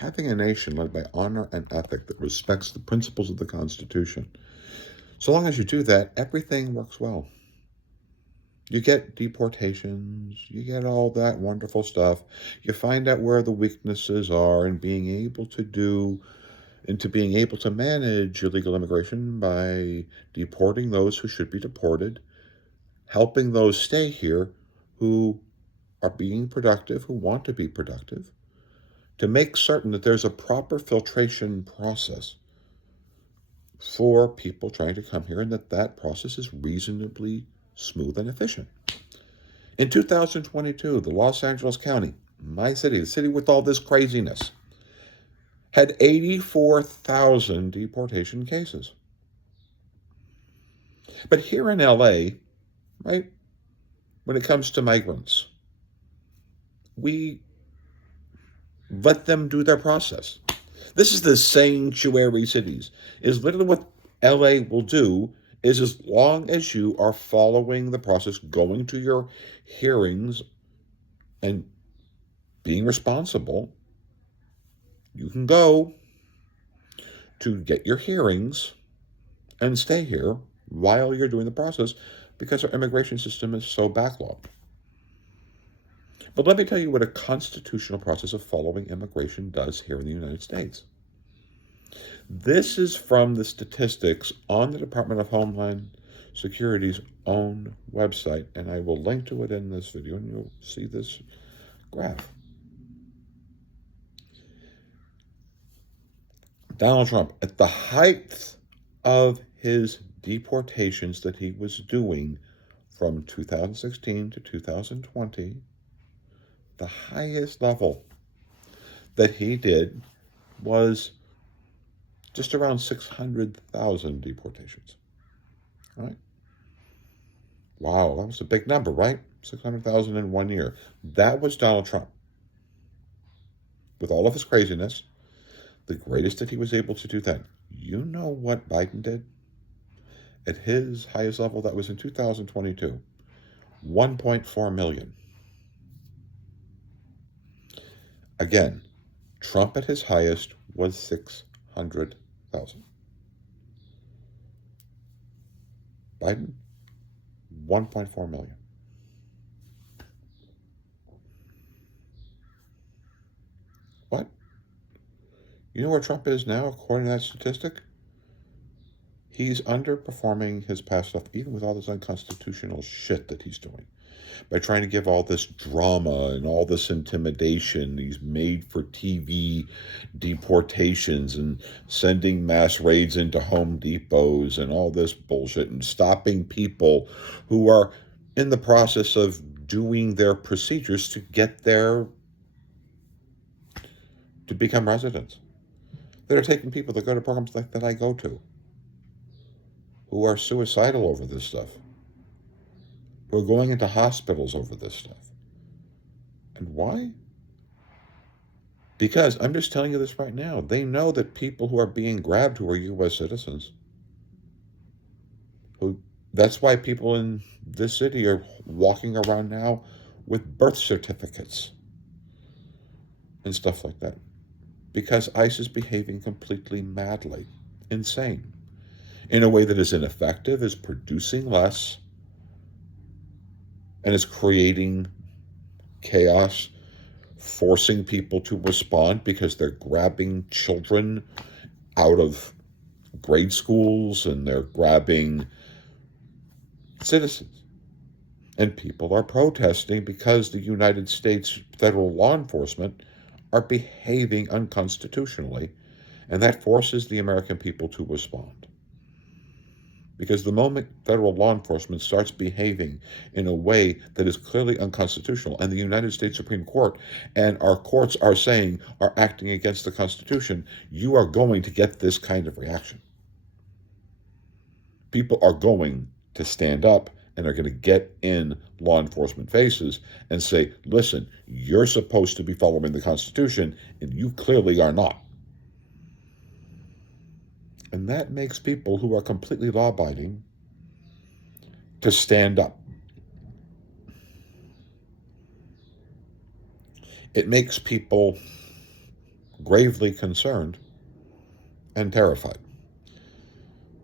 having a nation led by honor and ethic that respects the principles of the Constitution. So long as you do that, everything works well. You get deportations, you get all that wonderful stuff. You find out where the weaknesses are and being able to manage illegal immigration by deporting those who should be deported, helping those stay here who are being productive, who want to be productive, to make certain that there's a proper filtration process for people trying to come here and that process is reasonably smooth and efficient. In 2022, the Los Angeles County, my city, the city with all this craziness, had 84,000 deportation cases. But here in LA, right, when it comes to migrants, we let them do their process. This is the sanctuary cities. Is literally what LA will do is as long as you are following the process, going to your hearings and being responsible, you can go to get your hearings and stay here while you're doing the process because our immigration system is so backlogged. But let me tell you what a constitutional process of following immigration does here in the United States. This is from the statistics on the Department of Homeland Security's own website, and I will link to it in this video, and you'll see this graph. Donald Trump, at the height of his deportations that he was doing from 2016 to 2020, the highest level that he did was just around 600,000 deportations. All right? Wow, that was a big number, right? 600,000 in 1 year. That was Donald Trump. With all of his craziness, the greatest that he was able to do then. You know what Biden did? At his highest level, that was in 2022, 1.4 million. Again, Trump at his highest was 600,000. Biden, 1.4 million. What? You know where Trump is now, according to that statistic? He's underperforming his past stuff, even with all this unconstitutional shit that he's doing. By trying to give all this drama and all this intimidation, these made-for-TV deportations and sending mass raids into Home Depots and all this bullshit and stopping people who are in the process of doing their procedures to get there to become residents. That are taking people that go to programs like that I go to, who are suicidal over this stuff, who are going into hospitals over this stuff. And why? Because, I'm just telling you this right now, they know that people who are being grabbed who are U.S. citizens, that's why people in this city are walking around now with birth certificates and stuff like that. Because ICE is behaving completely madly, insane, in a way that is ineffective, is producing less, and is creating chaos, forcing people to respond because they're grabbing children out of grade schools and they're grabbing citizens. And people are protesting because the United States federal law enforcement are behaving unconstitutionally, and that forces the American people to respond. Because the moment federal law enforcement starts behaving in a way that is clearly unconstitutional, and the United States Supreme Court and our courts are saying are acting against the Constitution, you are going to get this kind of reaction. People are going to stand up and are going to get in law enforcement faces and say, listen, you're supposed to be following the Constitution, and you clearly are not. And that makes people who are completely law-abiding to stand up. It makes people gravely concerned and terrified.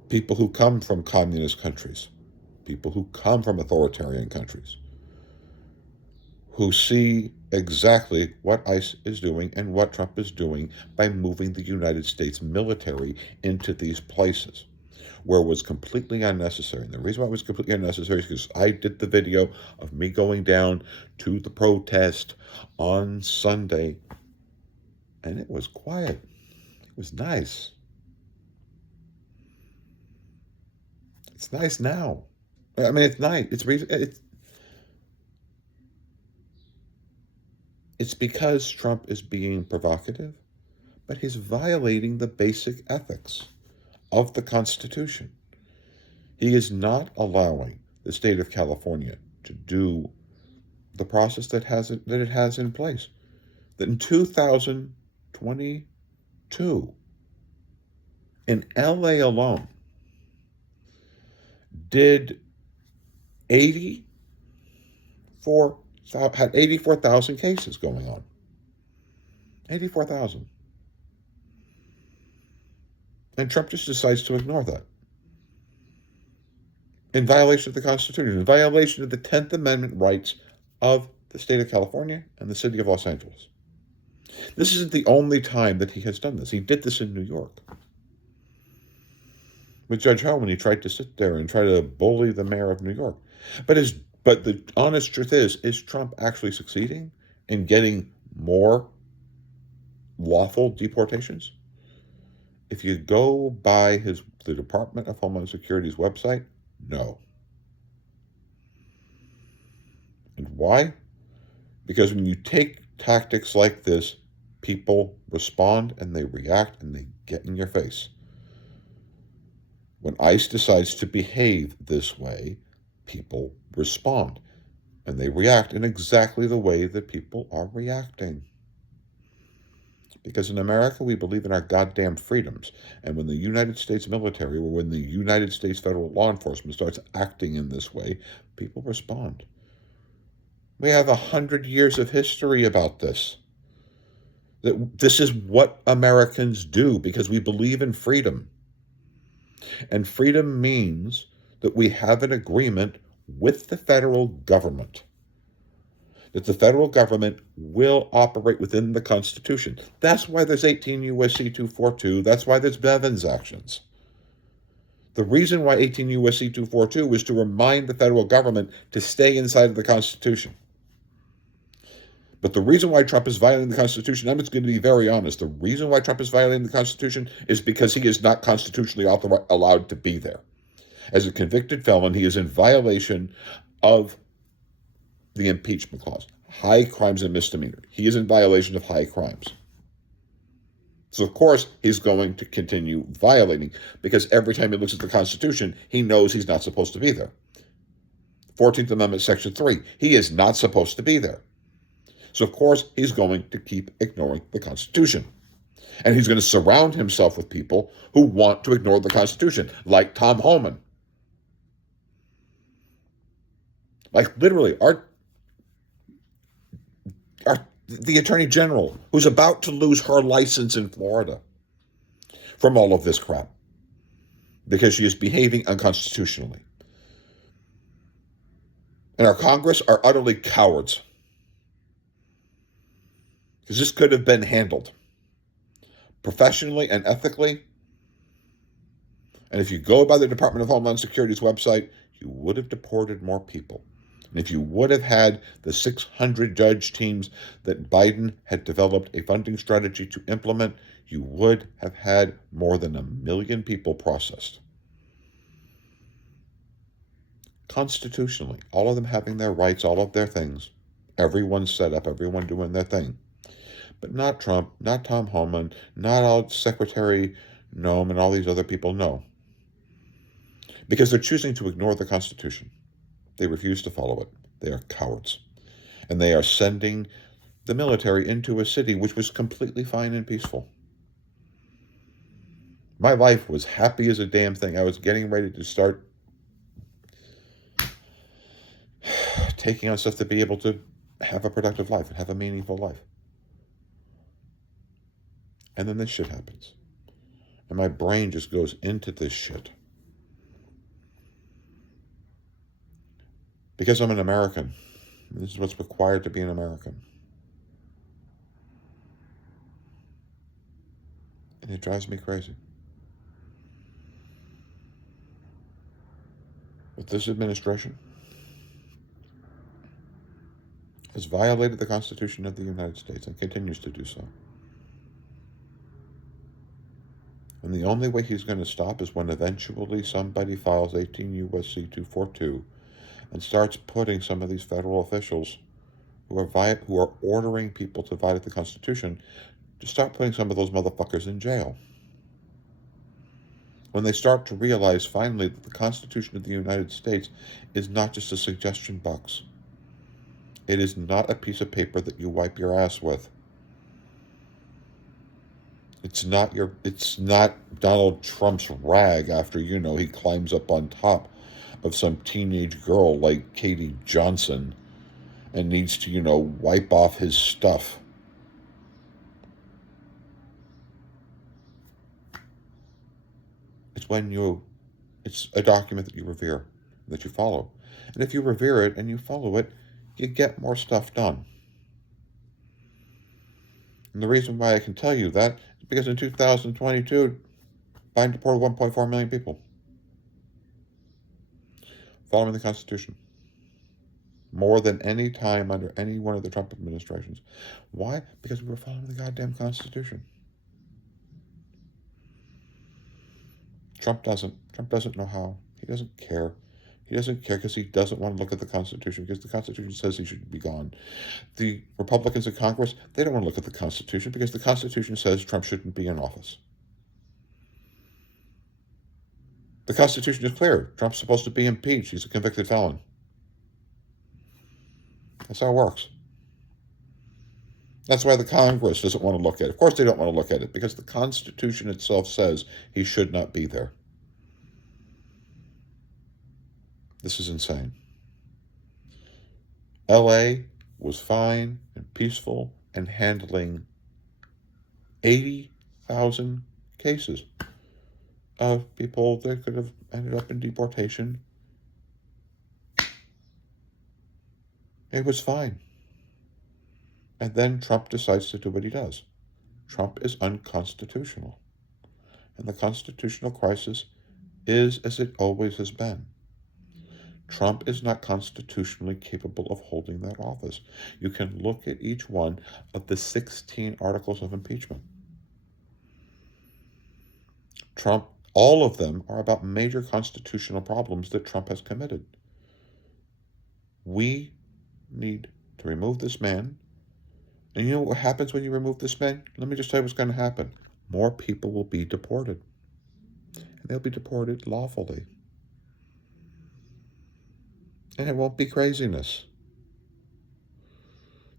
People who come from communist countries, people who come from authoritarian countries, who see exactly what ICE is doing and what Trump is doing by moving the United States military into these places where it was completely unnecessary. And the reason why it was completely unnecessary is because I did the video of me going down to the protest on Sunday, and it was quiet. It was nice. It's nice now. I mean, it's nice. It's because Trump is being provocative, but he's violating the basic ethics of the Constitution. He is not allowing the state of California to do the process that it has in place. That in 2022, in LA alone, did 84,000 cases going on. 84,000. And Trump just decides to ignore that. In violation of the Constitution, in violation of the 10th Amendment rights of the state of California and the city of Los Angeles. This isn't the only time that he has done this. He did this in New York. With Judge Ho, when he tried to sit there and try to bully the mayor of New York. But the honest truth is Trump actually succeeding in getting more lawful deportations? If you go by the Department of Homeland Security's website, no. And why? Because when you take tactics like this, people respond and they react and they get in your face. When ICE decides to behave this way, people respond and they react in exactly the way that people are reacting. Because in America, we believe in our goddamn freedoms. And when the United States military or when the United States federal law enforcement starts acting in this way, people respond. We have 100 years of history about this. That this is what Americans do because we believe in freedom. And freedom means that we have an agreement with the federal government. That the federal government will operate within the Constitution. That's why there's 18 U.S.C. 242. That's why there's Bevins actions. The reason why 18 U.S.C. 242 is to remind the federal government to stay inside of the Constitution. But the reason why Trump is violating the Constitution, I'm just going to be very honest, the reason why Trump is violating the Constitution is because he is not constitutionally allowed to be there. As a convicted felon, he is in violation of the impeachment clause. High crimes and misdemeanor. He is in violation of high crimes. So, of course, he's going to continue violating because every time he looks at the Constitution, he knows he's not supposed to be there. 14th Amendment, Section 3. He is not supposed to be there. So, of course, he's going to keep ignoring the Constitution. And he's going to surround himself with people who want to ignore the Constitution, like Tom Homan. Like, literally, the Attorney General, who's about to lose her license in Florida from all of this crap because she is behaving unconstitutionally. And our Congress are utterly cowards because this could have been handled professionally and ethically. And if you go by the Department of Homeland Security's website, you would have deported more people. And if you would have had the 600 judge teams that Biden had developed a funding strategy to implement, you would have had more than 1 million people processed. Constitutionally, all of them having their rights, all of their things, everyone set up, everyone doing their thing. But not Trump, not Tom Homan, not all Secretary Noem and all these other people, no. Because they're choosing to ignore the Constitution. They refuse to follow it. They are cowards. And they are sending the military into a city which was completely fine and peaceful. My life was happy as a damn thing. I was getting ready to start taking on stuff to be able to have a productive life and have a meaningful life. And then this shit happens. And my brain just goes into this shit. Because I'm an American. This is what's required to be an American. And it drives me crazy. But this administration has violated the Constitution of the United States and continues to do so. And the only way he's going to stop is when eventually somebody files 18 U.S.C. 242 and starts putting some of these federal officials who are ordering people to violate the Constitution to start putting some of those motherfuckers in jail. When they start to realize finally that the Constitution of the United States is not just a suggestion box. It is not a piece of paper that you wipe your ass with. It's not Donald Trump's rag after, he climbs up on top of some teenage girl like Katie Johnson and needs to, wipe off his stuff. It's a document that you revere, that you follow. And if you revere it and you follow it, you get more stuff done. And the reason why I can tell you that is because in 2022, Biden deported 1.4 million people. Following the Constitution. More than any time under any one of the Trump administrations. Why? Because we were following the goddamn Constitution. Trump doesn't know how. He doesn't care. He doesn't care because he doesn't want to look at the Constitution, because the Constitution says he should be gone. The Republicans in Congress, they don't want to look at the Constitution because the Constitution says Trump shouldn't be in office. The Constitution is clear. Trump's supposed to be impeached. He's a convicted felon. That's how it works. That's why the Congress doesn't want to look at it. Of course they don't want to look at it, because the Constitution itself says he should not be there. This is insane. LA was fine and peaceful and handling 80,000 cases of people that could have ended up in deportation. It was fine. And then Trump decides to do what he does. Trump is unconstitutional. And the constitutional crisis is as it always has been. Trump is not constitutionally capable of holding that office. You can look at each one of the 16 articles of impeachment. Trump, all of them are about major constitutional problems that Trump has committed. We need to remove this man. And you know what happens when you remove this man? Let me just tell you what's going to happen. More people will be deported. And they'll be deported lawfully. And it won't be craziness.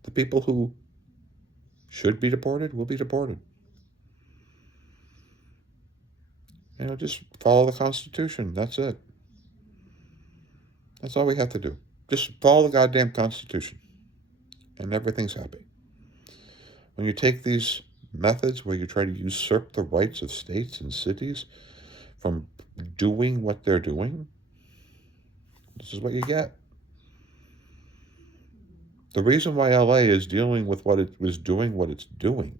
The people who should be deported will be deported. Just follow the Constitution. That's it. That's all we have to do. Just follow the goddamn Constitution. And everything's happy. When you take these methods where you try to usurp the rights of states and cities from doing what they're doing, this is what you get. The reason why LA is dealing with what it's doing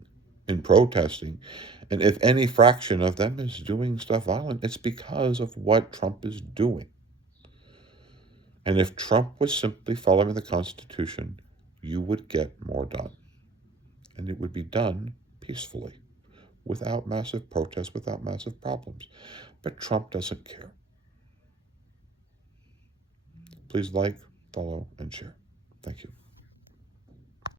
in protesting, and if any fraction of them is doing stuff violent, it's because of what Trump is doing. And if Trump was simply following the Constitution, you would get more done. And it would be done peacefully, without massive protests, without massive problems. But Trump doesn't care. Please like, follow, and share. Thank you.